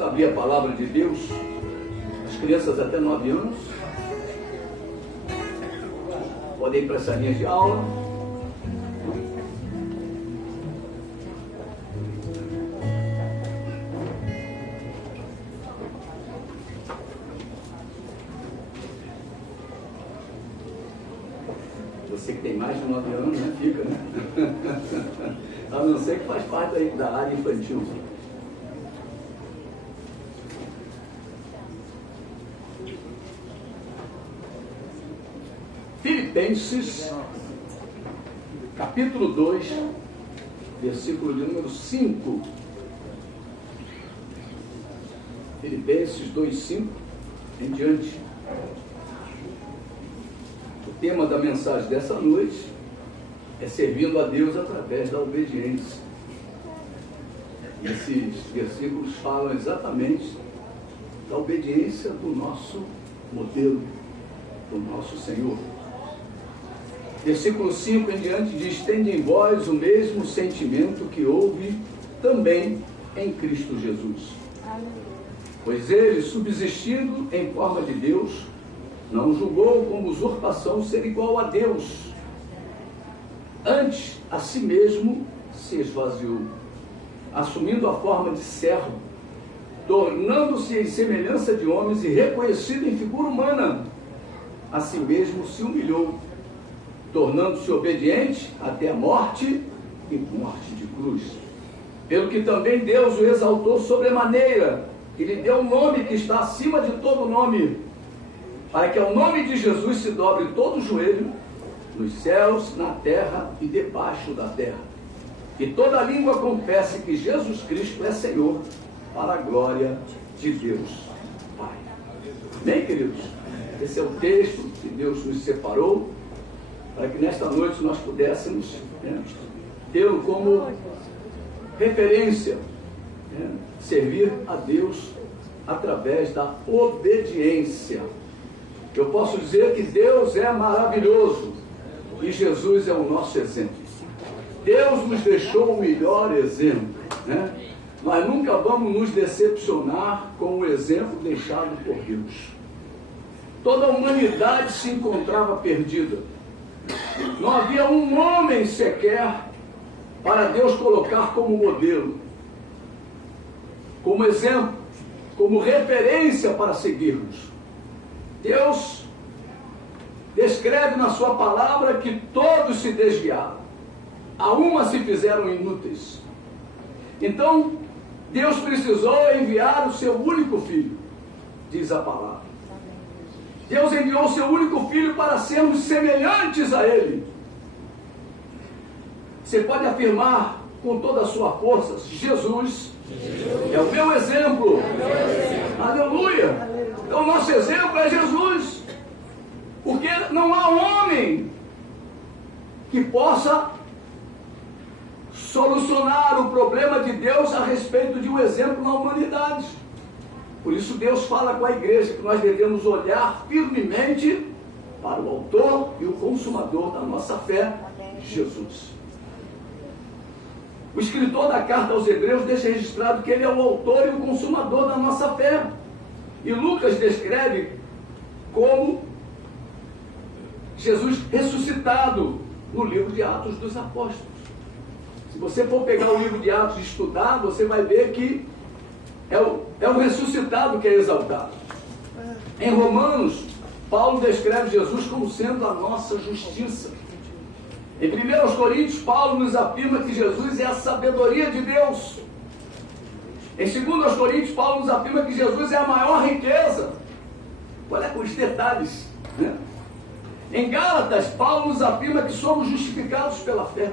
Vamos abrir a palavra de Deus. As crianças até 9 anos podem ir para as salinhas de aula. Você que tem mais de 9 anos, né? Fica, né? A não ser que faz parte aí da área infantil. Filipenses, capítulo 2, versículo de número 5. Filipenses 2, 5 em diante. O tema da mensagem dessa noite é servindo a Deus através da obediência. Esses versículos falam exatamente da obediência do nosso modelo, do nosso Senhor. Versículo 5 em diante diz: tende em vós o mesmo sentimento que houve também em Cristo Jesus. Pois ele, subsistindo em forma de Deus, não julgou como usurpação ser igual a Deus. Antes, a si mesmo se esvaziou, assumindo a forma de servo, tornando-se em semelhança de homens e reconhecido em figura humana. A si mesmo se humilhou, tornando-se obediente até a morte e morte de cruz. Pelo que também Deus o exaltou sobremaneira, e lhe deu um nome que está acima de todo nome, para que ao nome de Jesus se dobre todo o joelho, nos céus, na terra e debaixo da terra, e toda língua confesse que Jesus Cristo é Senhor, para a glória de Deus Pai. Bem, queridos, esse é o texto que Deus nos separou, para que nesta noite nós pudéssemos tê-lo como referência, servir a Deus através da obediência. Eu posso dizer que Deus é maravilhoso e Jesus é o nosso exemplo. Deus nos deixou o melhor exemplo, né? Nós nunca vamos nos decepcionar com o exemplo deixado por Deus. Toda a humanidade se encontrava perdida. Não havia um homem sequer para Deus colocar como modelo, como exemplo, como referência para seguirmos. Deus descreve na sua palavra que todos se desviaram, a uma se fizeram inúteis. Então, Deus precisou enviar o seu único filho, diz a palavra. Deus enviou o seu único filho para sermos semelhantes a ele. Você pode afirmar com toda a sua força: Jesus é o meu exemplo. Aleluia! Então, o nosso exemplo é Jesus. Porque não há homem que possa solucionar o problema de Deus a respeito de um exemplo na humanidade. Por isso Deus fala com a igreja que nós devemos olhar firmemente para o autor e o consumador da nossa fé, Jesus. O escritor da carta aos Hebreus deixa registrado que ele é o autor e o consumador da nossa fé. E Lucas descreve como Jesus ressuscitado no livro de Atos dos Apóstolos. Se você for pegar o livro de Atos e estudar, você vai ver que é o ressuscitado que é exaltado. Em Romanos, Paulo descreve Jesus como sendo a nossa justiça. Em 1 Coríntios, Paulo nos afirma que Jesus é a sabedoria de Deus. Em 2 Coríntios, Paulo nos afirma que Jesus é a maior riqueza. Olha os detalhes, né? Em Gálatas, Paulo nos afirma que somos justificados pela fé.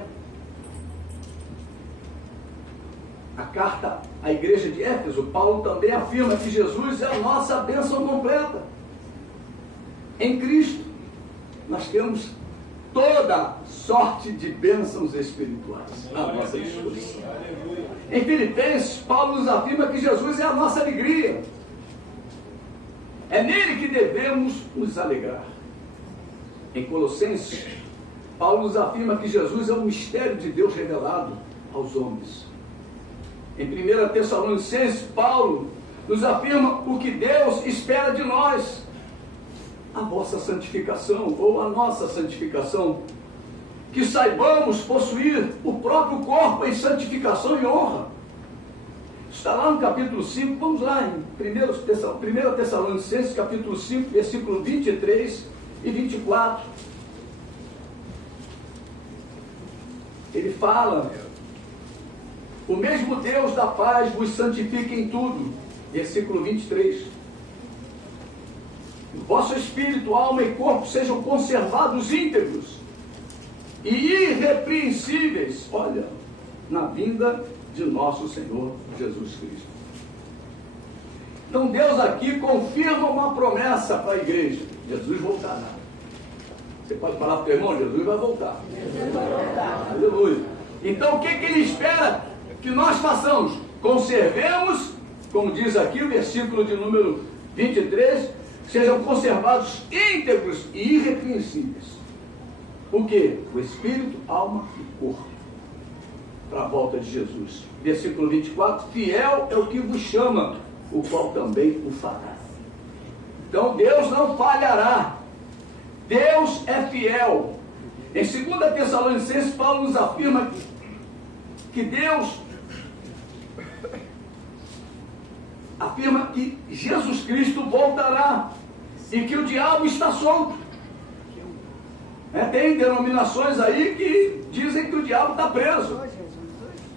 A carta à igreja de Éfeso, Paulo também afirma que Jesus é a nossa bênção completa. Em Cristo, nós temos toda sorte de bênçãos espirituais à nossa disposição. Em Filipenses, Paulo nos afirma que Jesus é a nossa alegria. É nele que devemos nos alegrar. Em Colossenses, Paulo nos afirma que Jesus é o mistério de Deus revelado aos homens. Em 1 Tessalonicenses, Paulo nos afirma o que Deus espera de nós: a vossa santificação, ou a nossa santificação, que saibamos possuir o próprio corpo em santificação e honra. Está lá no capítulo 5, vamos lá em 1 Tessalonicenses, capítulo 5, versículo 23 e 24. Ele fala: o mesmo Deus da paz vos santifique em tudo. Versículo 23. O vosso espírito, alma e corpo sejam conservados íntegros e irrepreensíveis, olha, na vinda de nosso Senhor Jesus Cristo. Então Deus aqui confirma uma promessa para a igreja: Jesus voltará. Você pode falar para o teu irmão: Jesus vai voltar. Jesus vai voltar. Aleluia. Então o que ele espera que nós façamos? Conservemos, como diz aqui o versículo de número 23, sejam conservados íntegros e irrepreensíveis. O que? O espírito, alma e corpo, para a volta de Jesus. Versículo 24: fiel é o que vos chama, o qual também o fará. Então Deus não falhará. Deus é fiel. Em 2 Tessalonicenses, Paulo nos afirma que Deus afirma que Jesus Cristo voltará e que o diabo está solto. Tem denominações aí que dizem que o diabo está preso.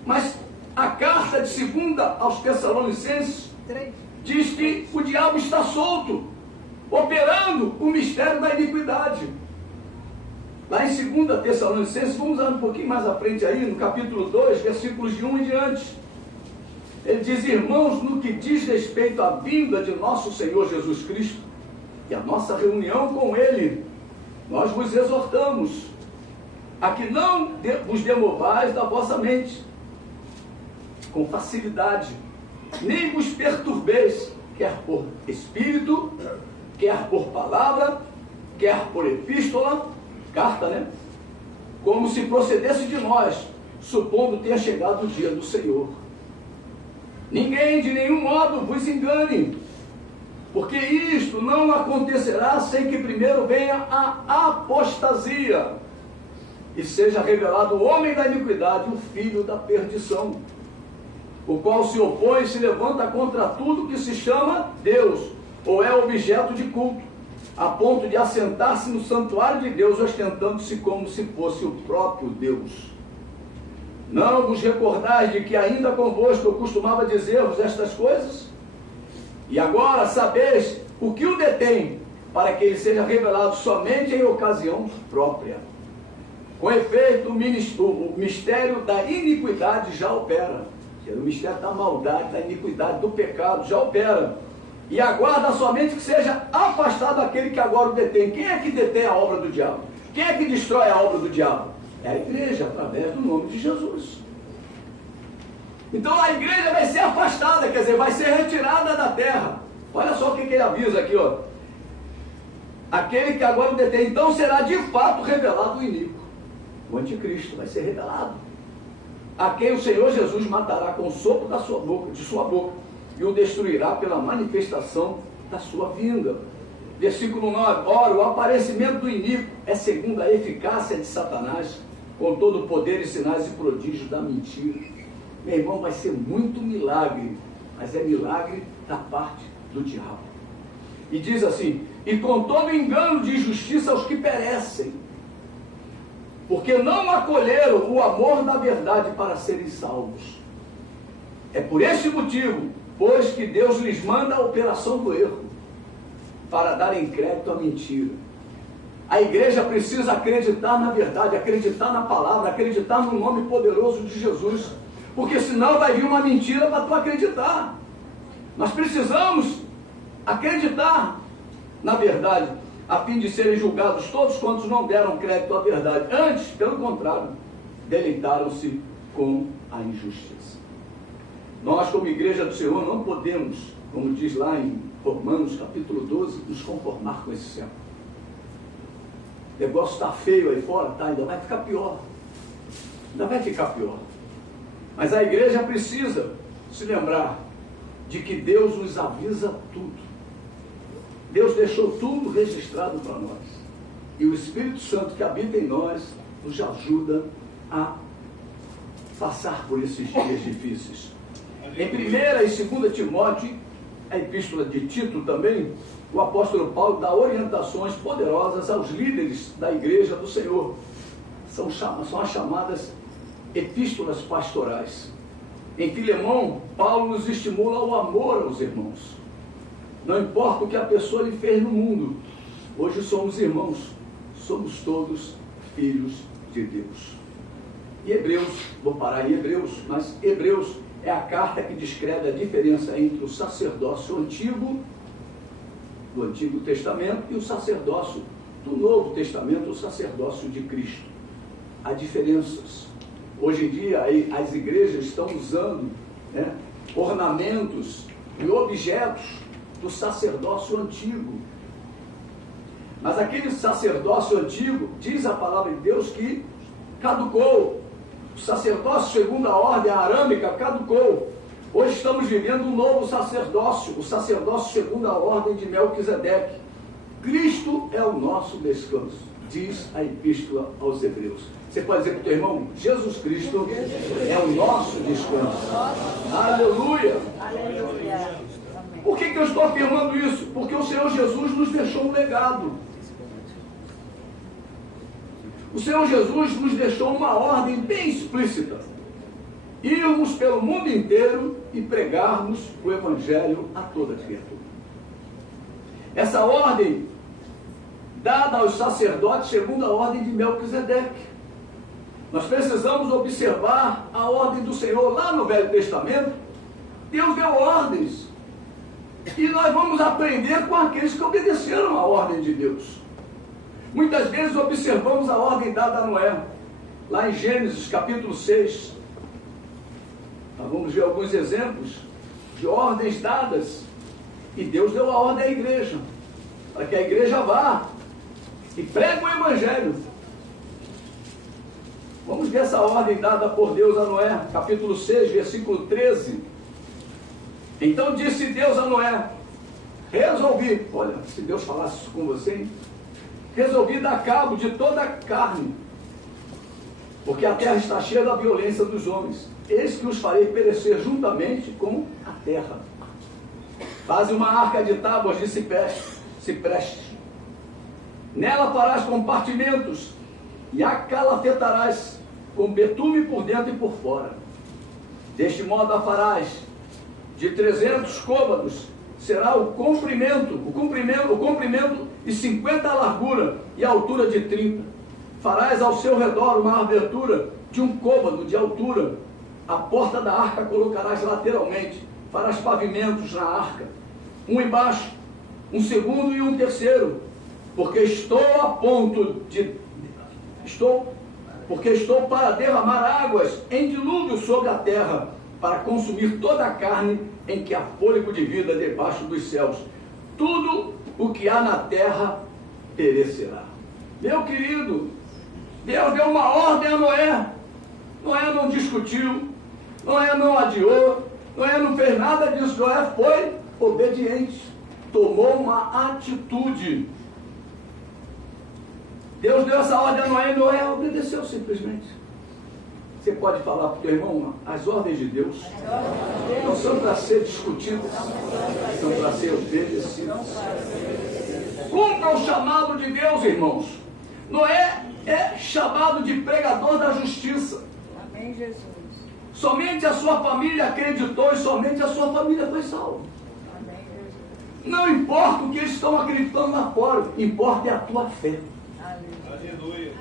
Mas a carta de 2 aos Tessalonicenses diz que o diabo está solto, operando o mistério da iniquidade. Lá em 2 Tessalonicenses, vamos lá um pouquinho mais à frente aí, no capítulo 2, versículos de 1 em diante. Ele diz: irmãos, no que diz respeito à vinda de nosso Senhor Jesus Cristo e a nossa reunião com Ele, nós vos exortamos a que não vos demovais da vossa mente com facilidade, nem vos perturbeis, quer por espírito, quer por palavra, quer por epístola, carta, né? Como se procedesse de nós, supondo ter chegado o dia do Senhor. Ninguém de nenhum modo vos engane, porque isto não acontecerá sem que primeiro venha a apostasia e seja revelado o homem da iniquidade, o filho da perdição, o qual se opõe e se levanta contra tudo que se chama Deus, ou é objeto de culto, a ponto de assentar-se no santuário de Deus, ostentando-se como se fosse o próprio Deus. Não vos recordais de que ainda convosco eu costumava dizer-vos estas coisas? E agora sabeis o que o detém, para que ele seja revelado somente em ocasião própria. Com efeito, o mistério da iniquidade já opera. O mistério da maldade, da iniquidade, do pecado já opera. E aguarda somente que seja afastado aquele que agora o detém. Quem é que detém a obra do diabo? Quem é que destrói a obra do diabo? É a igreja, através do nome de Jesus. Então a igreja vai ser afastada, quer dizer, vai ser retirada da terra. Olha só o que ele avisa aqui, ó. Aquele que agora o detém, então será de fato revelado o iníquo. O anticristo vai ser revelado. A quem o Senhor Jesus matará com o sopro de sua boca, e o destruirá pela manifestação da sua vinda. Versículo 9: ora, o aparecimento do iníquo é segundo a eficácia de Satanás, com todo o poder e sinais e prodígios da mentira. Meu irmão, vai ser muito milagre, mas é milagre da parte do diabo. E diz assim: e com todo engano de injustiça aos que perecem, porque não acolheram o amor da verdade para serem salvos. É por este motivo, pois, que Deus lhes manda a operação do erro, para darem crédito à mentira. A igreja precisa acreditar na verdade, acreditar na palavra, acreditar no nome poderoso de Jesus, porque senão vai vir uma mentira para tu acreditar. Nós precisamos acreditar na verdade, a fim de serem julgados todos quantos não deram crédito à verdade. Antes, pelo contrário, deleitaram-se com a injustiça. Nós, como igreja do Senhor, não podemos, como diz lá em Romanos capítulo 12, nos conformar com esse século. O negócio está feio aí fora, tá? Ainda vai ficar pior. Ainda vai ficar pior. Mas a igreja precisa se lembrar de que Deus nos avisa tudo. Deus deixou tudo registrado para nós. E o Espírito Santo que habita em nós nos ajuda a passar por esses dias difíceis. Em 1ª e 2ª Timóteo, a epístola de Tito também, o apóstolo Paulo dá orientações poderosas aos líderes da igreja do Senhor. São as chamadas epístolas pastorais. Em Filemão, Paulo nos estimula ao amor aos irmãos. Não importa o que a pessoa lhe fez no mundo, hoje somos irmãos, somos todos filhos de Deus. E Hebreus, vou parar em Hebreus, mas Hebreus é a carta que descreve a diferença entre o sacerdócio antigo, do Antigo Testamento, e o sacerdócio do Novo Testamento, o sacerdócio de Cristo. Há diferenças. Hoje em dia, as igrejas estão usando ornamentos e objetos do sacerdócio antigo. Mas aquele sacerdócio antigo, diz a palavra de Deus, que caducou. O sacerdócio segundo a ordem arâmica caducou. Hoje estamos vivendo um novo sacerdócio, o sacerdócio segundo a ordem de Melquisedeque. Cristo é o nosso descanso, diz a epístola aos Hebreus. Você pode dizer para o teu irmão, Jesus Cristo é o nosso descanso. Aleluia! Aleluia! Por que eu estou afirmando isso? Porque o Senhor Jesus nos deixou um legado. O Senhor Jesus nos deixou uma ordem bem explícita: irmos pelo mundo inteiro e pregarmos o Evangelho a toda criatura. Essa ordem, dada aos sacerdotes segundo a ordem de Melquisedeque. Nós precisamos observar a ordem do Senhor lá no Velho Testamento. Deus deu ordens. E nós vamos aprender com aqueles que obedeceram a ordem de Deus. Muitas vezes observamos a ordem dada a Noé, lá em Gênesis capítulo 6. Nós vamos ver alguns exemplos de ordens dadas. E Deus deu a ordem à igreja, para que a igreja vá e pregue o Evangelho. Vamos ver essa ordem dada por Deus a Noé, capítulo 6, versículo 13. Então disse Deus a Noé: resolvi, olha, se Deus falasse isso com você, hein? Resolvi dar cabo de toda a carne, porque a terra está cheia da violência dos homens. Eis que os farei perecer juntamente com a terra. Faze uma arca de tábuas de cipreste. Nela farás compartimentos e a calafetarás com betume por dentro e por fora. Deste modo a farás de 300 côvados, será o comprimento e 50 a largura e a altura de 30. Farás ao seu redor uma abertura de 1 côvado de altura. A porta da arca colocarás lateralmente. Farás pavimentos na arca, um embaixo, um segundo e um terceiro, porque estou para derramar águas em dilúvio sobre a terra, para consumir toda a carne em que há fôlego de vida debaixo dos céus. Tudo o que há na terra perecerá. Meu querido, Deus deu uma ordem a Noé. Noé não discutiu, Noé não adiou, Noé não fez nada disso. Noé foi obediente, tomou uma atitude. Deus deu essa ordem a Noé e Noé obedeceu simplesmente. Você pode falar para o teu irmão, as ordens de Deus não são para ser discutidas, são para ser obedecidas. Cumpra o chamado de Deus, irmãos. Noé é chamado de pregador da justiça. Amém, Jesus. Somente a sua família acreditou e somente a sua família foi salva. Amém, Jesus. Não importa o que eles estão acreditando lá fora, importa é a tua fé. Aleluia.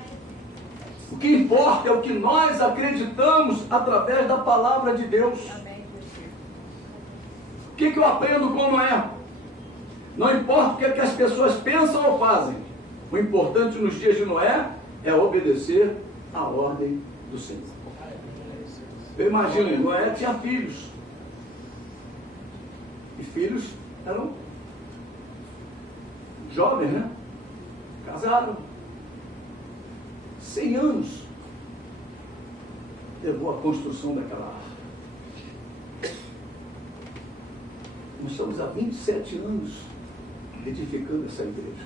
O que importa é o que nós acreditamos através da palavra de Deus. Amém, Jesus. O que eu aprendo com Noé? Não importa o que as pessoas pensam ou fazem. O importante nos dias de Noé é obedecer à ordem do Senhor. Eu imagino, Noé tinha filhos. E filhos eram jovens, né? Casaram. 100 anos levou a construção daquela arca. Nós estamos há 27 anos edificando essa igreja.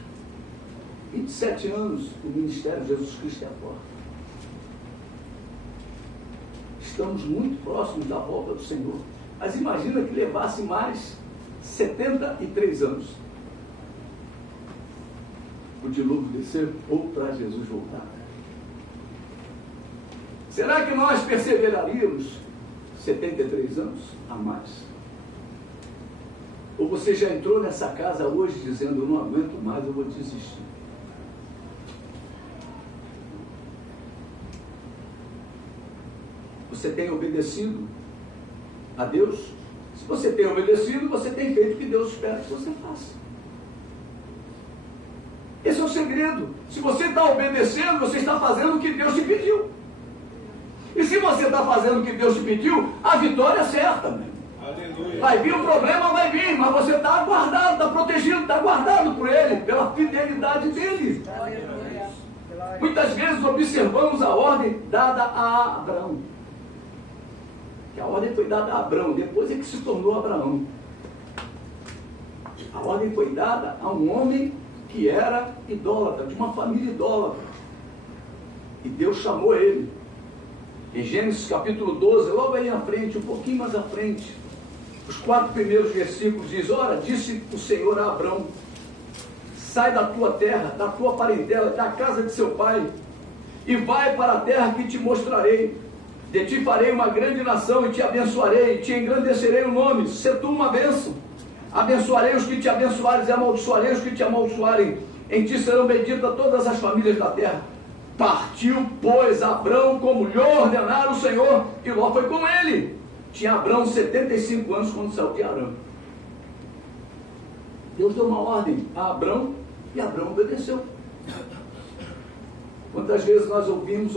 27 anos o ministério de Jesus Cristo é a porta. Estamos muito próximos da volta do Senhor. Mas imagina que levasse mais 73 anos o dilúvio descer ou para Jesus voltar. Será que nós perseveraríamos 73 anos a mais? Ou você já entrou nessa casa hoje dizendo, eu não aguento mais, eu vou desistir? Você tem obedecido a Deus? Se você tem obedecido, você tem feito o que Deus espera que você faça. Esse é o segredo. Se você está obedecendo, você está fazendo o que Deus te pediu. E se você está fazendo o que Deus te pediu, a vitória é certa, né? Aleluia. Vai vir o problema, vai vir, mas você está guardado, está protegido, está guardado por Ele, pela fidelidade dEle. Aleluia. Glória. Muitas vezes observamos a ordem dada a Abraão. Que a ordem foi dada a Abraão, depois é que se tornou Abraão. A ordem foi dada a um homem que era idólatra, de uma família idólatra. E Deus chamou ele. Em Gênesis capítulo 12, logo aí à frente, um pouquinho mais à frente, os 4 primeiros versículos diz, ora, disse o Senhor a Abraão, sai da tua terra, da tua parentela, da casa de seu pai, e vai para a terra que te mostrarei. De ti farei uma grande nação, e te abençoarei, e te engrandecerei o nome, se tu uma bênção. Abençoarei os que te abençoarem, e amaldiçoarei os que te amaldiçoarem. Em ti serão benditas todas as famílias da terra. Partiu, pois, Abrão, como lhe ordenara o Senhor, e Ló foi com ele. Tinha Abrão 75 anos quando saiu de Arã. Deus deu uma ordem a Abrão, e Abrão obedeceu. Quantas vezes nós ouvimos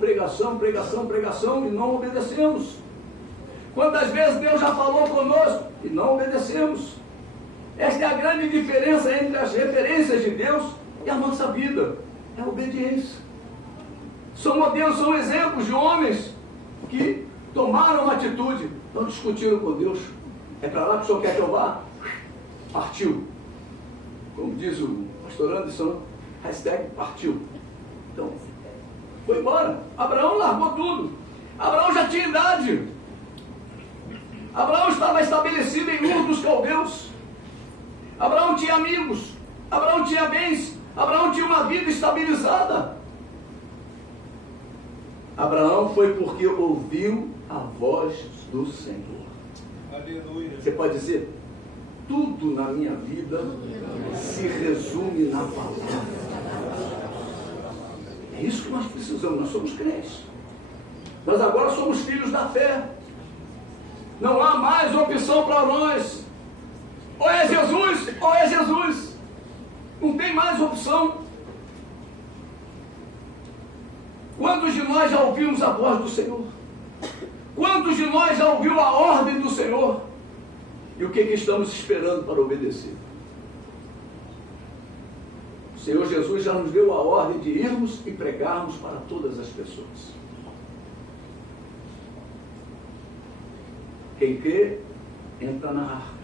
pregação, e não obedecemos? Quantas vezes Deus já falou conosco e não obedecemos? Esta é a grande diferença entre as referências de Deus e a nossa vida. É a obediência. São modelos, são exemplos de homens que tomaram uma atitude, não discutiram com Deus. É para lá que o Senhor quer que eu vá? Partiu. Como diz o pastor Anderson, hashtag partiu. Então, foi embora. Abraão largou tudo. Abraão já tinha idade. Abraão estava estabelecido em Ur dos Caldeus. Abraão tinha amigos. Abraão tinha bens. Abraão tinha uma vida estabilizada. Abraão foi porque ouviu a voz do Senhor. Aleluia. Você pode dizer, tudo na minha vida se resume na palavra. É isso que nós precisamos, nós somos crentes. Nós agora somos filhos da fé. Não há mais opção para nós. Ou é Jesus, ou é Jesus. Não tem mais opção. Quantos de nós já ouvimos a voz do Senhor? Quantos de nós já ouviu a ordem do Senhor? E o que estamos esperando para obedecer? O Senhor Jesus já nos deu a ordem de irmos e pregarmos para todas as pessoas. Quem crê, entra na arca.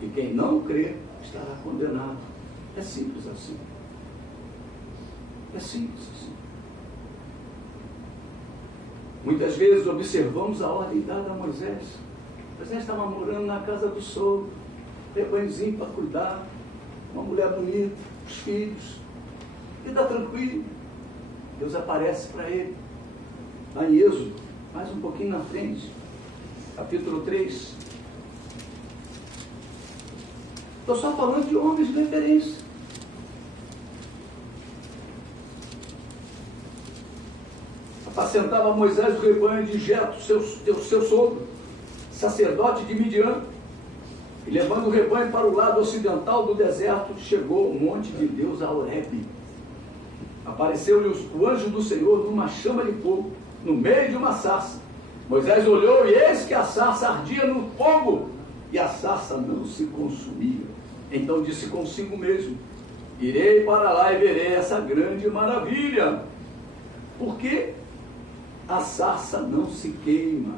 E quem não crê, estará condenado. É simples assim. É simples assim. Muitas vezes observamos a ordem dada a Moisés. Moisés estava morando na casa do sogro, rebanhozinho para cuidar, uma mulher bonita, os filhos, vida tranquila. Deus aparece para ele, lá em Êxodo, mais um pouquinho na frente, capítulo 3. Estou só falando de homens de referência. Apacentava Moisés o rebanho de Jetro, seu sogro, sacerdote de Midian, e levando o rebanho para o lado ocidental do deserto, chegou ao monte de Deus, a Horebe. Apareceu-lhe o anjo do Senhor numa chama de fogo, no meio de uma sarça. Moisés olhou e eis que a sarça ardia no fogo, e a sarça não se consumia. Então disse consigo mesmo, irei para lá e verei essa grande maravilha. Porque a sarça não se queima,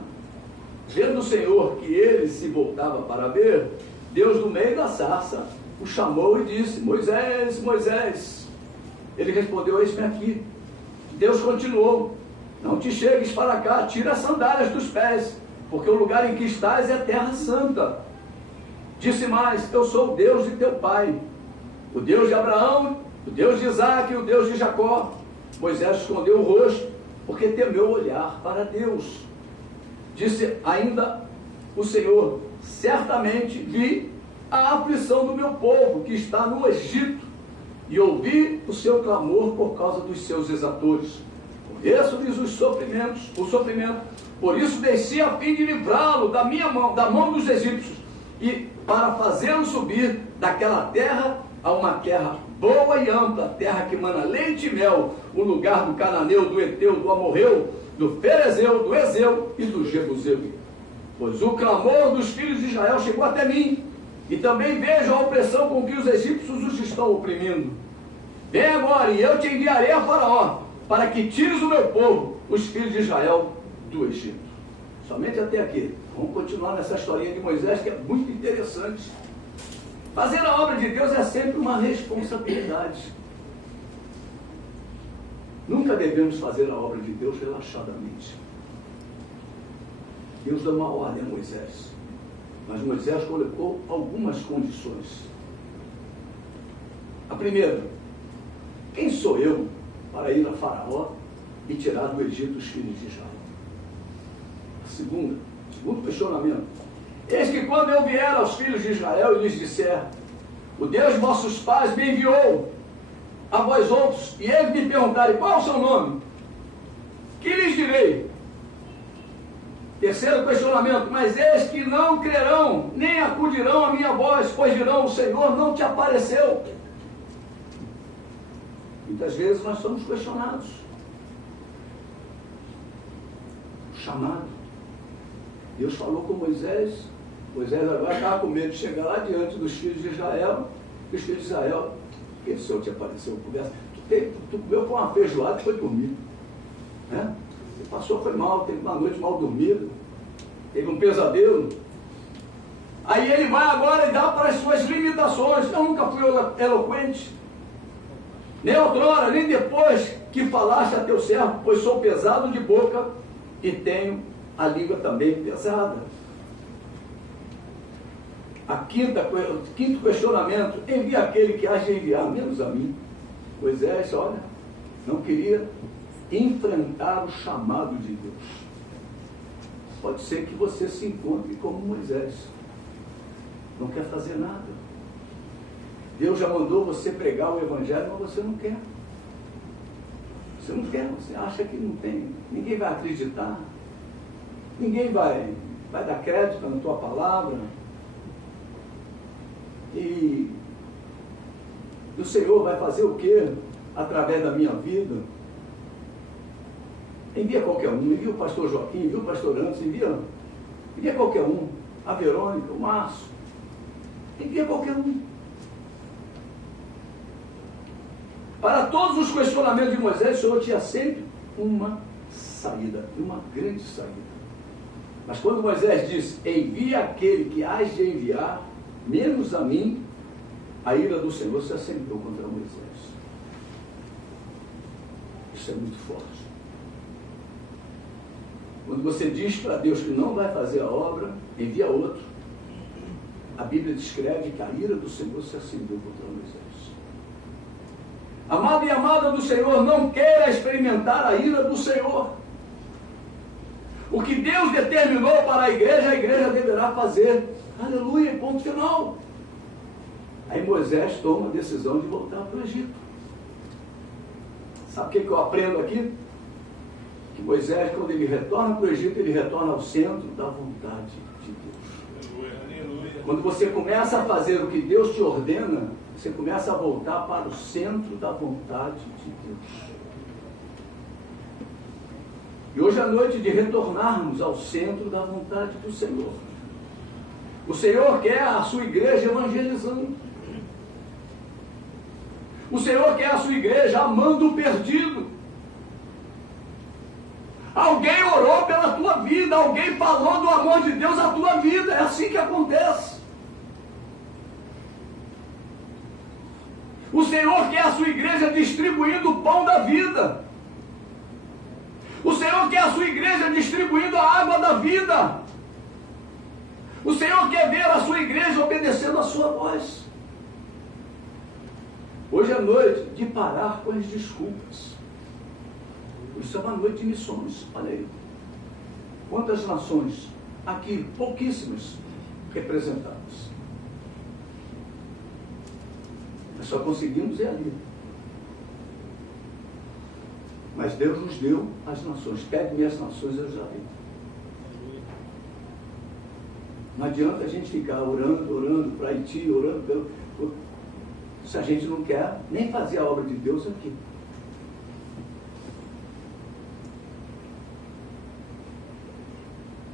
Vendo o Senhor que ele se voltava para ver, Deus, no meio da sarça, o chamou e disse: Moisés, Moisés. Ele respondeu: eis-me aqui. Deus continuou: não te chegues para cá, tira as sandálias dos pés, porque o lugar em que estás é terra santa. Disse mais: eu sou o Deus de teu pai, o Deus de Abraão, o Deus de Isaque e o Deus de Jacó. Moisés escondeu o rosto, porque temeu olhar para Deus. Disse ainda o Senhor: certamente vi a aflição do meu povo que está no Egito, e ouvi o seu clamor por causa dos seus exatores. Conheço-lhes o sofrimento, por isso desci a fim de livrá-lo da mão dos egípcios, e para fazê-lo subir daquela terra a uma terra boa e ampla, terra que mana leite e mel, o lugar do cananeu, do eteu, do amorreu, do ferezeu, do ezeu e do jebuseu. Pois o clamor dos filhos de Israel chegou até mim, e também vejo a opressão com que os egípcios os estão oprimindo. Vem agora, e eu te enviarei a Faraó, para que tires o meu povo, os filhos de Israel, do Egito. Somente até aqui. Vamos continuar nessa historinha de Moisés, que é muito interessante. Fazer a obra de Deus é sempre uma responsabilidade. Nunca devemos fazer a obra de Deus relaxadamente. Deus dá uma ordem a Moisés, mas Moisés colocou algumas condições. A primeira: quem sou eu para ir a Faraó e tirar do Egito os filhos de Israel? A segundo questionamento: eis que quando eu vier aos filhos de Israel e lhes disser: o Deus de vossos pais me enviou a vós outros, e eles me perguntarem: qual é o seu nome? Que lhes direi? Terceiro questionamento: mas eis que não crerão, nem acudirão à minha voz, pois dirão: o Senhor não te apareceu. Muitas vezes nós somos questionados. O chamado. Deus falou com Moisés. Moisés agora estava com medo de chegar lá diante dos filhos de Israel. E os filhos de Israel: por que o Senhor te apareceu? Tu comeu com uma feijoada e foi dormir. Né? Você passou, foi mal, teve uma noite mal dormida, teve um pesadelo. Aí ele vai agora e dá para as suas limitações. Eu nunca fui eloquente, nem outrora, nem depois que falaste a teu servo, pois sou pesado de boca e tenho a língua também pesada. Quinto questionamento: envia aquele que há de enviar, menos a mim. Moisés, olha, não queria enfrentar o chamado de Deus. Pode ser que você se encontre como Moisés, não quer fazer nada. Deus já mandou você pregar o Evangelho, mas você não quer. Você não quer, você acha que não tem, ninguém vai acreditar, ninguém vai dar crédito na tua palavra. E o Senhor vai fazer o que através da minha vida? Envia qualquer um, envia o pastor Joaquim, envia o pastor Antes, envia qualquer um, a Verônica, o Márcio, envia qualquer um. Para todos os questionamentos de Moisés, o Senhor tinha sempre uma saída, uma grande saída. Mas quando Moisés disse: envia aquele que hás de enviar, menos a mim, a ira do Senhor se assentou contra Moisés. Isso é muito forte. Quando você diz para Deus que não vai fazer a obra, envia outro. A Bíblia descreve que a ira do Senhor se acendeu contra Moisés. Amado e amada do Senhor, não queira experimentar a ira do Senhor. O que Deus determinou para a igreja deverá fazer. Aleluia, ponto final. Aí Moisés toma a decisão de voltar para o Egito. Sabe o que eu aprendo aqui? Que Moisés, quando ele retorna para o Egito, ele retorna ao centro da vontade de Deus. Aleluia. Quando você começa a fazer o que Deus te ordena, você começa a voltar para o centro da vontade de Deus. E hoje é a noite de retornarmos ao centro da vontade do Senhor. O Senhor quer a sua igreja evangelizando. O Senhor quer a sua igreja amando o perdido. Alguém orou pela tua vida, alguém falou do amor de Deus à tua vida. É assim que acontece. O Senhor quer a sua igreja distribuindo o pão da vida. O Senhor quer a sua igreja distribuindo a água da vida. O Senhor quer ver a sua igreja obedecendo a sua voz. Hoje é noite de parar com as desculpas. Isso é uma noite de missões. Olha aí. Quantas nações? Aqui, pouquíssimas representadas. Nós só conseguimos ir ali. Mas Deus nos deu as nações. Pede-me as nações, eu já vi. Não adianta a gente ficar orando para Haiti, orando se a gente não quer nem fazer a obra de Deus aqui.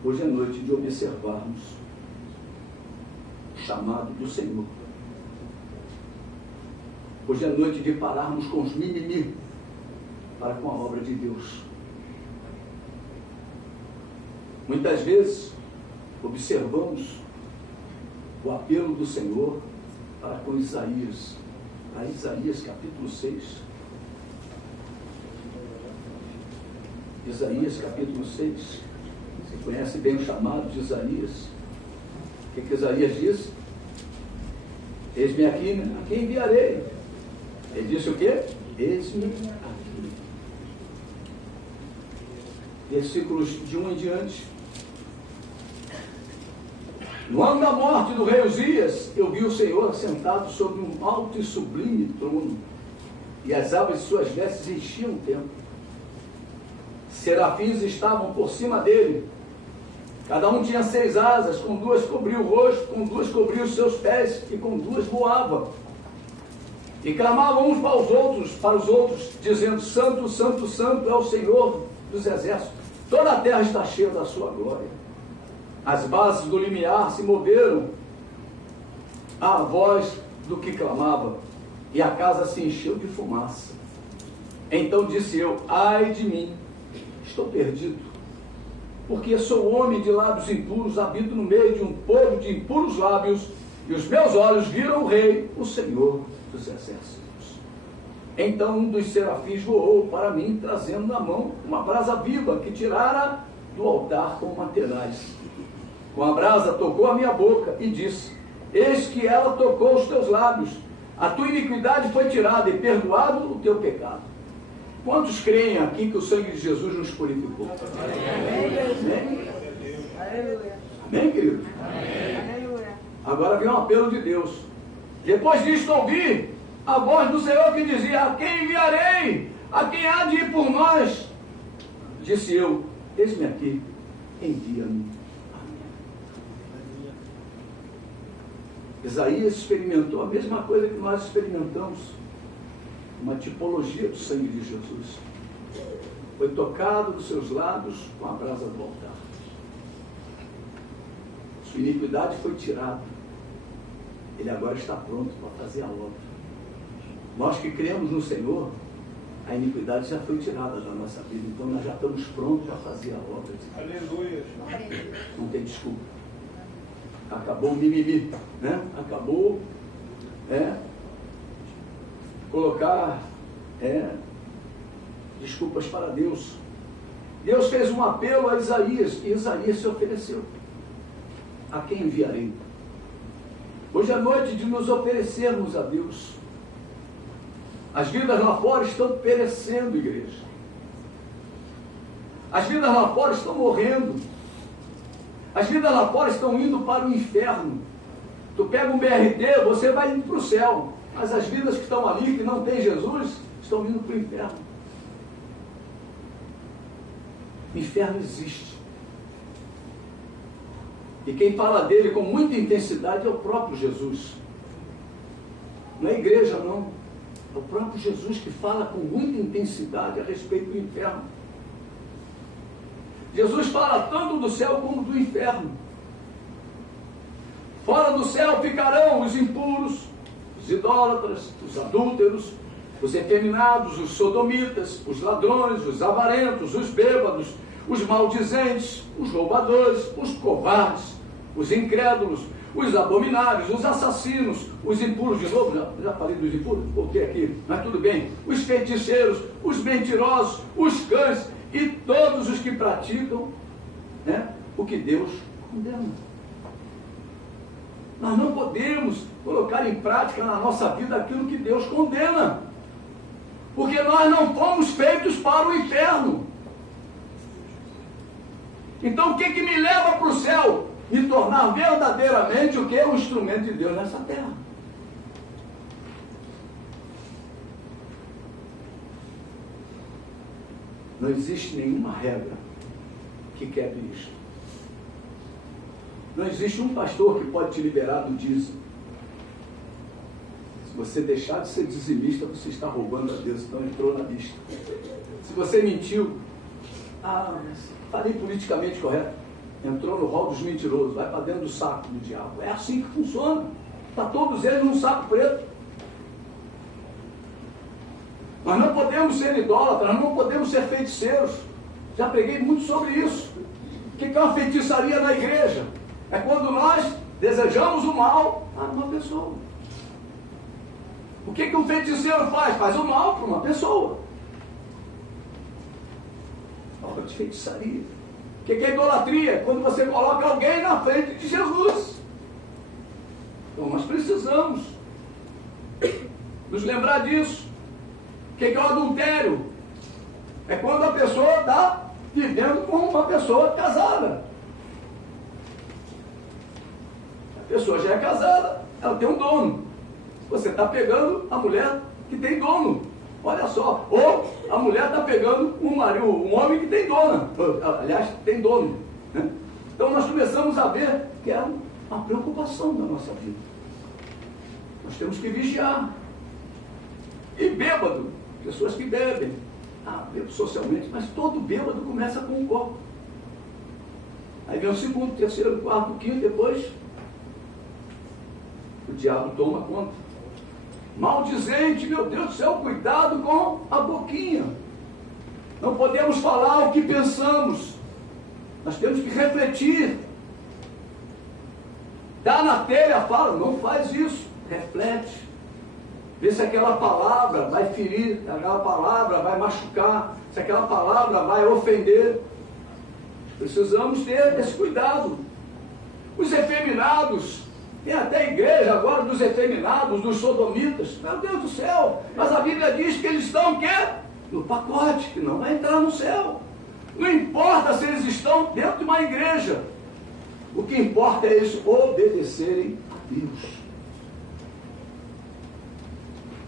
Hoje é noite de observarmos o chamado do Senhor. Hoje é noite de pararmos com os mimimi para com a obra de Deus. Muitas vezes observamos o apelo do Senhor para com Isaías. A Isaías capítulo 6. Isaías capítulo 6. Você conhece bem o chamado de Isaías. O que Isaías diz? Eis-me aqui, né? A quem enviarei? Ele disse o quê? Eis-me aqui. Versículos de 1 em diante. No ano da morte do rei Uzias, eu vi o Senhor assentado sobre um alto e sublime trono, e as abas de suas vestes enchiam o templo. Serafins estavam por cima dele. Cada um tinha 6 asas, com 2 cobria o rosto, com 2 cobria os seus pés, e com 2 voava. E clamavam uns para os outros, dizendo: Santo, Santo, Santo é o Senhor dos exércitos. Toda a terra está cheia da sua glória. As bases do limiar se moveram à voz do que clamava, e a casa se encheu de fumaça. Então disse eu: ai de mim, estou perdido, porque sou homem de lábios impuros, habito no meio de um povo de impuros lábios, e os meus olhos viram o Rei, o Senhor dos exércitos. Então um dos serafins voou para mim, trazendo na mão uma brasa viva que tirara do altar com materiais. Com a brasa tocou a minha boca e disse: eis que ela tocou os teus lábios, a tua iniquidade foi tirada e perdoado o teu pecado. Quantos creem aqui que o sangue de Jesus nos purificou? Amém? Amém, querido? Agora vem um apelo de Deus. Depois disto ouvi a voz do Senhor que dizia: a quem enviarei? A quem há de ir por nós? Disse eu: eis-me aqui, envia-me. Isaías experimentou a mesma coisa que nós experimentamos, uma tipologia do sangue de Jesus. Foi tocado nos seus lábios com a brasa do altar. Sua iniquidade foi tirada. Ele agora está pronto para fazer a obra. Nós que cremos no Senhor, a iniquidade já foi tirada da nossa vida, então nós já estamos prontos para fazer a obra de Deus. Aleluia. Não tem desculpa. Acabou o mimimi, né? Acabou colocar desculpas para Deus. Deus fez um apelo a Isaías, e Isaías se ofereceu. A quem enviarei? Hoje é noite de nos oferecermos a Deus. As vidas lá fora estão perecendo, igreja. As vidas lá fora estão morrendo. As vidas lá fora estão indo para o inferno. Tu pega um BRT, você vai indo para o céu. Mas as vidas que estão ali, que não tem Jesus, estão indo para o inferno. O inferno existe. E quem fala dele com muita intensidade é o próprio Jesus. Não é a igreja, não. É o próprio Jesus que fala com muita intensidade a respeito do inferno. Jesus fala tanto do céu como do inferno. Fora do céu ficarão os impuros, os idólatras, os adúlteros, os efeminados, os sodomitas, os ladrões, os avarentos, os bêbados, os maldizentes, os roubadores, os covardes, os incrédulos, os abomináveis, os assassinos, os impuros, de novo, já falei dos impuros, voltei aqui, mas tudo bem, os feiticeiros, os mentirosos, os cães e todos os que praticam, né, o que Deus condena. Nós não podemos colocar em prática na nossa vida aquilo que Deus condena, porque nós não fomos feitos para o inferno. Então o que me leva para o céu? Me tornar verdadeiramente o que é um instrumento de Deus nessa terra. Não existe nenhuma regra que quebre isto. Não existe um pastor que pode te liberar do dízimo. Se você deixar de ser dizimista, você está roubando a Deus, então entrou na lista. Se você mentiu, mas falei politicamente correto, entrou no rol dos mentirosos, vai para dentro do saco do diabo. É assim que funciona. Está todos eles num saco preto. Nós não podemos ser idólatras, nós não podemos ser feiticeiros. Já preguei muito sobre isso. O que é uma feitiçaria na igreja? É quando nós desejamos o mal para uma pessoa. O que um feiticeiro faz? Faz o mal para uma pessoa. Obra de feitiçaria. O que é idolatria? Quando você coloca alguém na frente de Jesus. Então nós precisamos nos lembrar disso. O que é o adultério? É quando a pessoa está vivendo com uma pessoa casada. A pessoa já é casada, ela tem um dono. Você está pegando a mulher que tem dono. Olha só. Ou a mulher está pegando um homem que tem dona. Aliás, tem dono. Né? Então nós começamos a ver que é uma preocupação da nossa vida. Nós temos que vigiar. E bêbado, pessoas que bebem. Bebo socialmente, mas todo bêbado começa com um copo. Aí vem o segundo, terceiro, quarto, quinto, depois o diabo toma conta. Maldizente, meu Deus do céu, cuidado com a boquinha. Não podemos falar o que pensamos. Nós temos que refletir. Dá na telha, fala, não faz isso. Reflete. Vê se aquela palavra vai ferir, se aquela palavra vai machucar, se aquela palavra vai ofender. Precisamos ter esse cuidado. Os efeminados, tem até igreja agora dos efeminados, dos sodomitas. Meu Deus do céu, mas a Bíblia diz que eles estão o quê? No pacote, que não vai entrar no céu. Não importa se eles estão dentro de uma igreja. O que importa é eles obedecerem a Deus.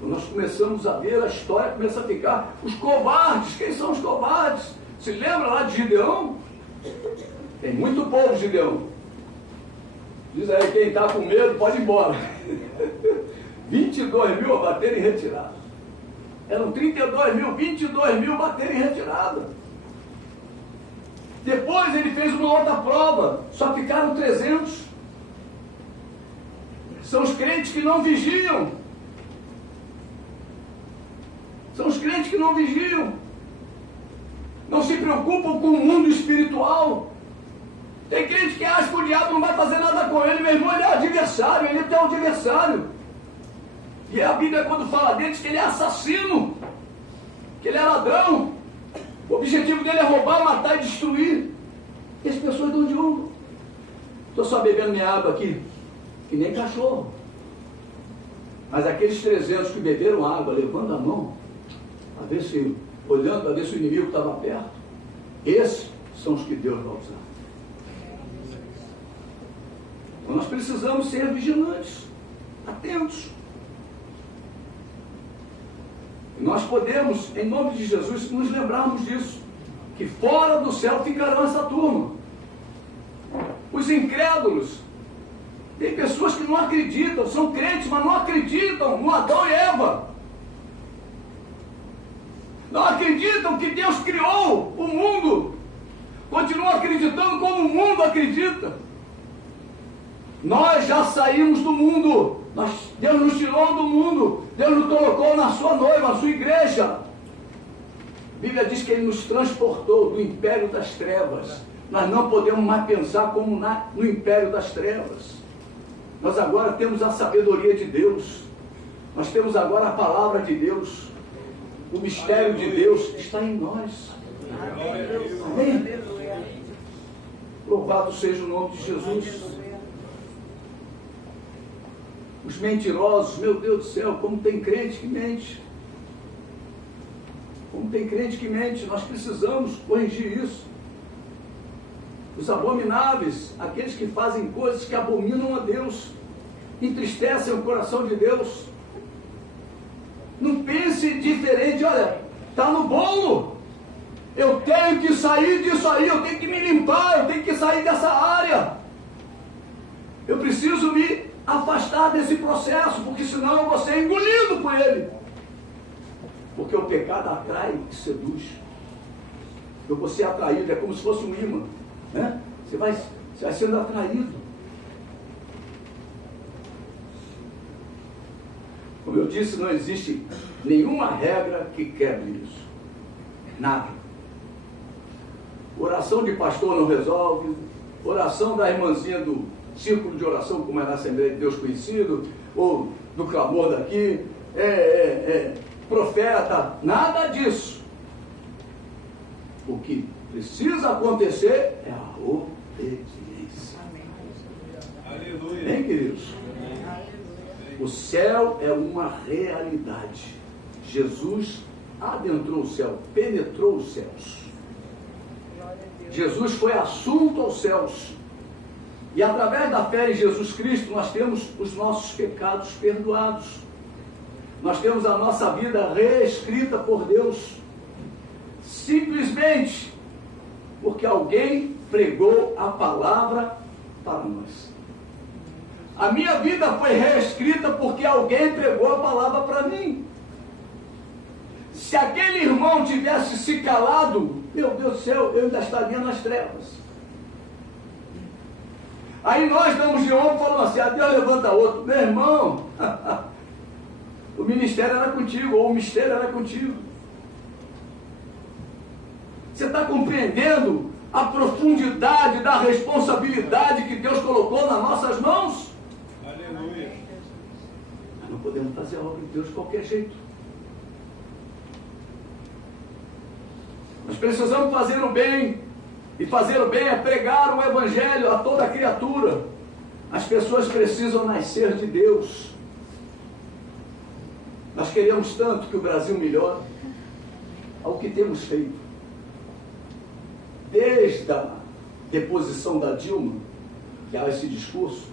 Quando nós começamos a ver, a história começa a ficar. Os covardes, quem são os covardes? Se lembra lá de Gideão? Tem muito povo, Gideão. Diz aí, quem está com medo pode ir embora. 22 mil a bater em retirada. Eram 32 mil, 22 mil bater em retirada. Depois ele fez uma outra prova, só ficaram 300. São os crentes que não vigiam. São os crentes que não vigiam. Não se preocupam com o mundo espiritual. Tem crente que acha que o diabo não vai fazer nada com ele. Meu irmão, ele é adversário, ele é teu adversário. E a Bíblia, quando fala dele, diz que ele é assassino, que ele é ladrão. O objetivo dele é roubar, matar e destruir. E as pessoas dão de ombro. Estou só bebendo minha água aqui, que nem cachorro. Mas aqueles 300 que beberam água, levando a mão, a ver se, olhando para ver se o inimigo estava perto, esses são os que Deus vai usar. Então nós precisamos ser vigilantes, atentos. E nós podemos, em nome de Jesus, nos lembrarmos disso, que fora do céu ficarão essa turma. Os incrédulos. Tem pessoas que não acreditam, são crentes, mas não acreditam no Adão e Eva. Não acreditam que Deus criou o mundo. Continuam acreditando como o mundo acredita. Nós já saímos do mundo. Deus nos tirou do mundo. Deus nos colocou na sua noiva, na sua igreja. A Bíblia diz que Ele nos transportou do império das trevas. Nós não podemos mais pensar como no império das trevas. Nós agora temos a sabedoria de Deus. Nós temos agora a palavra de Deus. O mistério de Deus está em nós. Amém? Louvado seja o nome de Jesus. Os mentirosos, meu Deus do céu, como tem crente que mente. Como tem crente que mente, nós precisamos corrigir isso. Os abomináveis, aqueles que fazem coisas que abominam a Deus, entristecem o coração de Deus. Não pense diferente, olha, está no bolo. Eu tenho que sair disso aí, eu tenho que me limpar, eu tenho que sair dessa área. Eu preciso me afastar desse processo, porque senão eu vou ser engolido por ele. Porque o pecado atrai e seduz. Eu vou ser atraído, é como se fosse um imã, né? Você vai sendo atraído. Como eu disse, não existe nenhuma regra que quebre isso. Nada. Oração de pastor não resolve. Oração da irmãzinha do círculo de oração, como é na Assembleia de Deus Conhecido, ou do clamor daqui, profeta, nada disso. O que precisa acontecer é a obediência. Aleluia. Bem, queridos? O céu é uma realidade. Jesus adentrou o céu, penetrou os céus. Jesus foi assunto aos céus. E através da fé em Jesus Cristo, nós temos os nossos pecados perdoados. Nós temos a nossa vida reescrita por Deus. Simplesmente porque alguém pregou a palavra para nós. A minha vida foi reescrita porque alguém pregou a palavra para mim. Se aquele irmão tivesse se calado, meu Deus do céu, eu ainda estaria nas trevas. Aí nós damos de ombro e falamos assim, Deus levanta outro. Meu irmão, o ministério era contigo, ou o mistério era contigo. Você está compreendendo a profundidade da responsabilidade que Deus colocou nas nossas mãos? Aleluia. Nós não podemos fazer a obra de Deus de qualquer jeito. Nós precisamos fazer o bem. E fazer o bem é pregar o Evangelho a toda criatura. As pessoas precisam nascer de Deus. Nós queremos tanto que o Brasil melhore. Ao que temos feito. Desde a deposição da Dilma, que há esse discurso,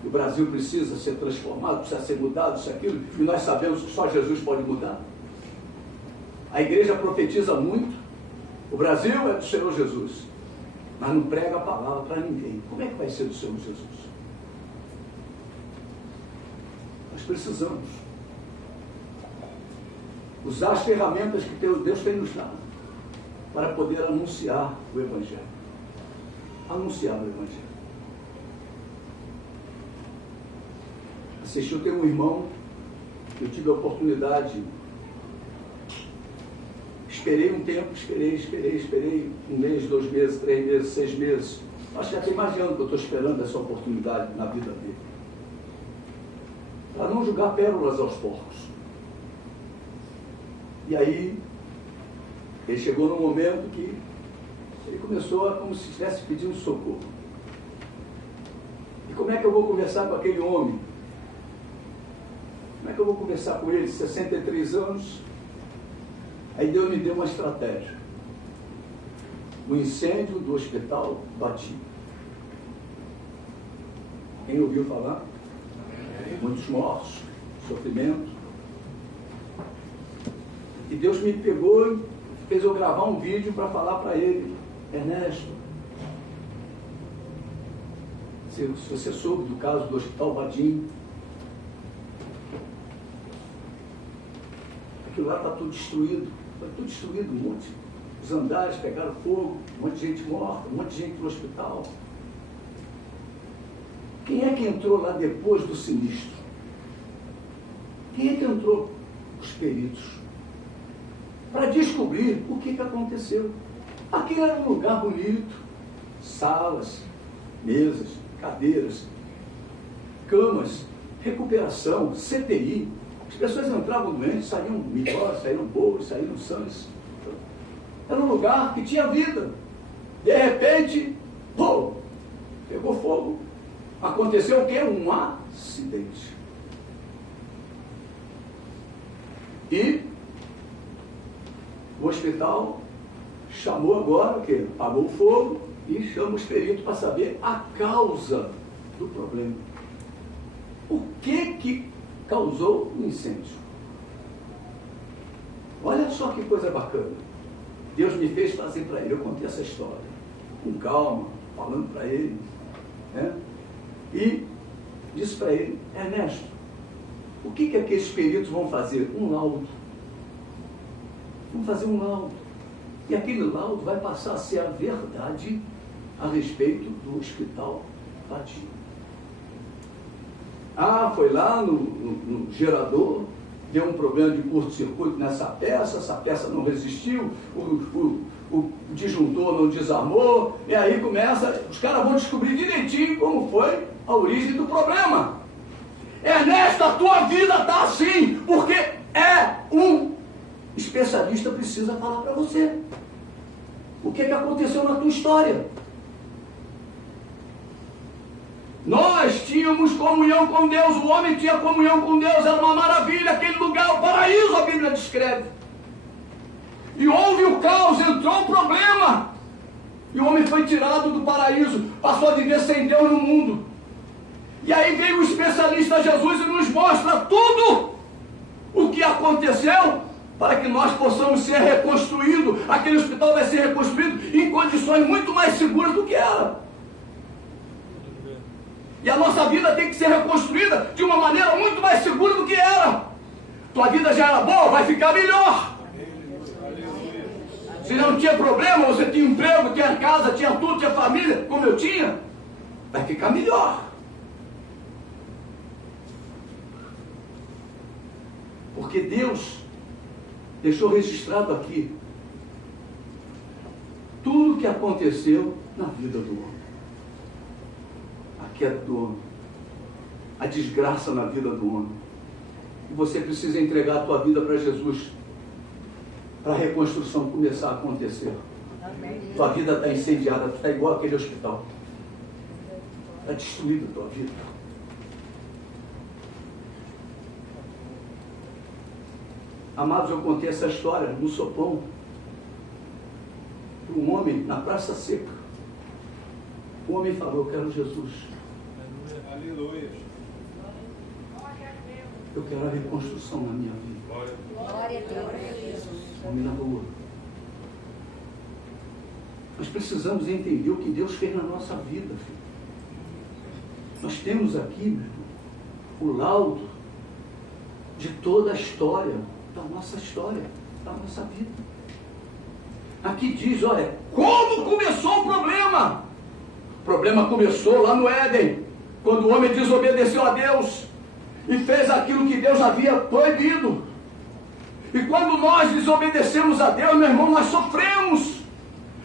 que o Brasil precisa ser transformado, precisa ser mudado, isso, aquilo, e nós sabemos que só Jesus pode mudar. A igreja profetiza muito. O Brasil é do Senhor Jesus, mas não prega a palavra para ninguém. Como é que vai ser do Senhor Jesus? Nós precisamos usar as ferramentas que Deus tem nos dado para poder anunciar o Evangelho. Anunciar o Evangelho. Assistiu, tem um irmão, eu tive a oportunidade. Esperei um tempo, esperei 1 mês, 2 meses, 3 meses, 6 meses. Acho que já tem mais de ano que eu estou esperando essa oportunidade na vida dele. Para não jogar pérolas aos porcos. E aí, ele chegou num momento que ele começou a como se estivesse pedindo socorro. E como é que eu vou conversar com aquele homem? Como é que eu vou conversar com ele, 63 anos? Aí Deus me deu uma estratégia. O incêndio do hospital Batim. Quem ouviu falar? Muitos mortos, sofrimento. E Deus me pegou e fez eu gravar um vídeo para falar para ele, Ernesto, se você soube do caso do hospital Batim, aquilo lá está tudo destruído. Foi tudo destruído, um monte. Os andares pegaram fogo, um monte de gente morta, um monte de gente no hospital. Quem é que entrou lá depois do sinistro? Quem é que entrou? Os peritos. para descobrir o que aconteceu. Aquilo era um lugar bonito, salas, mesas, cadeiras, camas, recuperação, CTI. As pessoas entravam doentes, saíam melhores, saíram boas, saíram sãs. Era um lugar que tinha vida. De repente, pô, pegou fogo. Aconteceu o quê? Um acidente. E o hospital chamou agora o quê? Apagou o fogo e chama os peritos para saber a causa do problema. O que causou o incêndio? Olha só que coisa bacana. Deus me fez fazer para ele. Eu contei essa história com calma, falando para ele, né? E disse para ele: Ernesto, o que aqueles peritos vão fazer? Um laudo. Vão fazer um laudo. E aquele laudo vai passar a ser a verdade a respeito do hospital vadio. Ah, foi lá no gerador, deu um problema de curto-circuito nessa peça, essa peça não resistiu, o disjuntor não desarmou, e aí começa, os caras vão descobrir direitinho como foi a origem do problema. Ernesto, a tua vida está assim, porque um especialista precisa falar para você o que aconteceu na tua história. Nós tínhamos comunhão com Deus, o homem tinha comunhão com Deus, era uma maravilha, aquele lugar, o paraíso, a Bíblia descreve. E houve o caos, entrou o problema, e o homem foi tirado do paraíso, passou a viver sem Deus no mundo. E aí veio o especialista Jesus e nos mostra tudo o que aconteceu para que nós possamos ser reconstruídos. Aquele hospital vai ser reconstruído em condições muito mais seguras do que era. E a nossa vida tem que ser reconstruída de uma maneira muito mais segura do que era. Tua vida já era boa, vai ficar melhor. Se não tinha problema, você tinha emprego, tinha casa, tinha tudo, tinha família, como eu tinha, vai ficar melhor. Porque Deus deixou registrado aqui tudo o que aconteceu na vida do homem. A queda do homem, a desgraça na vida do homem. E você precisa entregar a tua vida para Jesus, para a reconstrução começar a acontecer. Amém. Tua vida está incendiada, tu está igual aquele hospital. Está destruída a tua vida. Amados, eu contei essa história no Sopão, para um homem na Praça Seca. O homem falou: eu quero Jesus. Aleluia. Eu quero a reconstrução na minha vida. Glória a Deus. Homem na rua. Nós precisamos entender o que Deus fez na nossa vida, filho. Nós temos aqui, meu irmão, o laudo de toda a história, da nossa história, da nossa vida. Aqui diz, olha, como começou o problema? O problema começou lá no Éden, quando o homem desobedeceu a Deus e fez aquilo que Deus havia proibido. E quando nós desobedecemos a Deus, meu irmão, nós sofremos,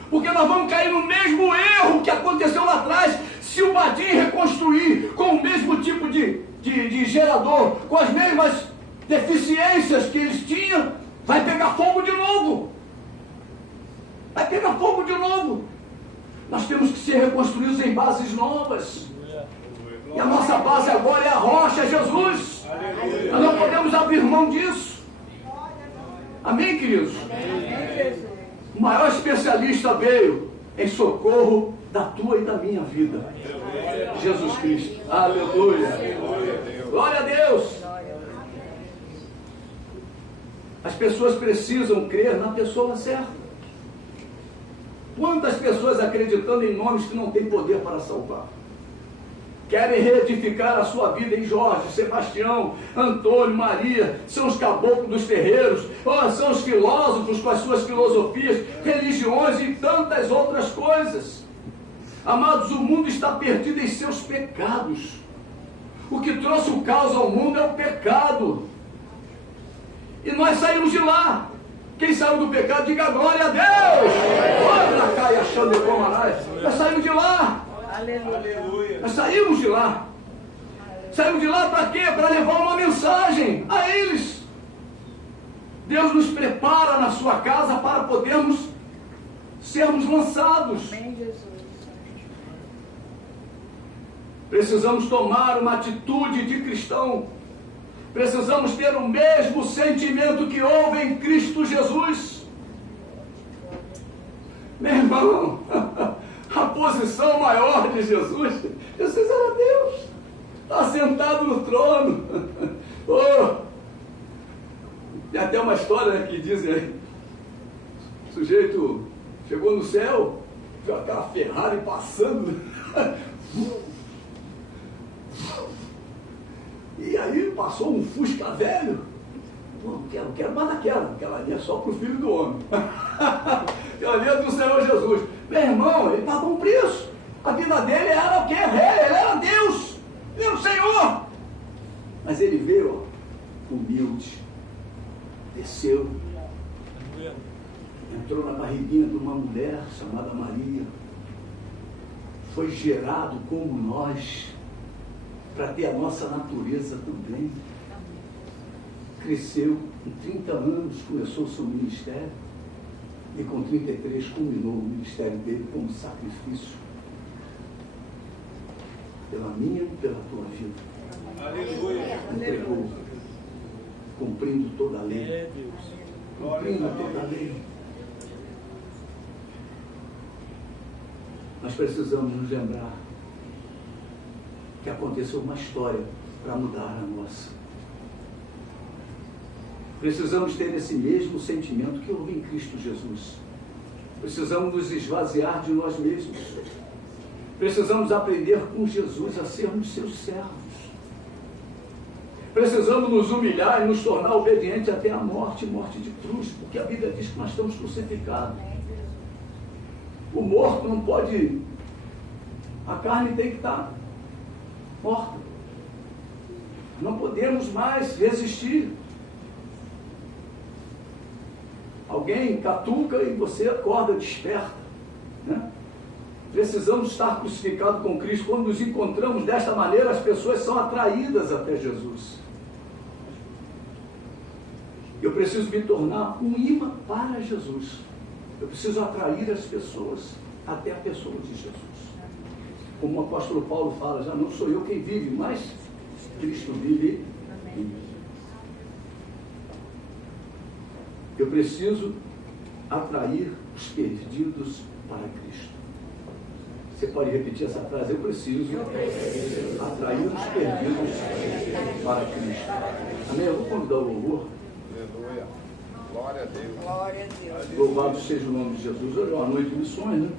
porque nós vamos cair no mesmo erro que aconteceu lá atrás. Se o Badim reconstruir com o mesmo tipo de gerador, com as mesmas deficiências que eles tinham, vai pegar fogo de novo. Vai pegar fogo de novo. Nós temos que ser reconstruídos em bases novas. E a nossa base agora é a rocha, é Jesus. Nós não podemos abrir mão disso. Amém, queridos? O maior especialista veio em socorro da tua e da minha vida. Jesus Cristo. Aleluia. Glória a Deus. As pessoas precisam crer na pessoa certa. Quantas pessoas acreditando em nomes que não têm poder para salvar? Querem reedificar a sua vida em Jorge, Sebastião, Antônio, Maria, são os caboclos dos terreiros, são os filósofos com as suas filosofias, religiões e tantas outras coisas. Amados, o mundo está perdido em seus pecados. O que trouxe o caos ao mundo é o pecado. E nós saímos de lá. Quem saiu do pecado, diga glória a Deus. Olha, cai achando como nós saímos de lá. Aleluia. Nós saímos de lá. Saímos de lá para quê? Para levar uma mensagem a eles. Deus nos prepara na sua casa para podermos sermos lançados. Amém, Jesus. Precisamos tomar uma atitude de cristão. Precisamos ter o mesmo sentimento que houve em Cristo Jesus. Meu irmão, a posição maior de Jesus, Jesus era Deus, está sentado no trono. Oh, tem até uma história que dizem aí, o sujeito chegou no céu, viu aquela Ferrari passando, e aí passou um Fusca velho. Não quero mais aquela ali é só para o Filho do Homem. Aquela ali é do Senhor Jesus. Meu irmão, ele pagou um preço. A vida dele era o que? Rei, ele era Deus, ele era o Senhor. Mas ele veio, ó, humilde, desceu, entrou na barriguinha de uma mulher chamada Maria, foi gerado como nós, para ter a nossa natureza também. Cresceu, com 30 anos começou o seu ministério, e com 33 culminou o ministério dele como sacrifício pela minha e pela tua vida. Aleluia. Entregou, cumprindo toda a lei. Cumprindo toda a lei. Nós precisamos nos lembrar que aconteceu uma história para mudar a nossa. Precisamos ter esse mesmo sentimento que houve em Cristo Jesus. Precisamos nos esvaziar de nós mesmos. Precisamos aprender com Jesus a sermos seus servos. Precisamos nos humilhar e nos tornar obedientes até a morte, morte de cruz, porque a Bíblia diz que nós estamos crucificados. O morto não pode, a carne tem que estar morta. Não podemos mais resistir. Alguém catuca e você acorda, desperta, né? Precisamos estar crucificados com Cristo. Quando nos encontramos desta maneira, as pessoas são atraídas até Jesus. Eu preciso me tornar um imã para Jesus. Eu preciso atrair as pessoas até a pessoa de Jesus. Como o apóstolo Paulo fala, já não sou eu quem vive, mas Cristo vive em mim. Eu preciso atrair os perdidos para Cristo. Você pode repetir essa frase? Eu preciso atrair os perdidos para Cristo. Amém? Eu vou convidar o louvor. Aleluia. Glória a Deus. Glória a Deus. Louvado seja o nome de Jesus. Hoje é uma noite de missões, né?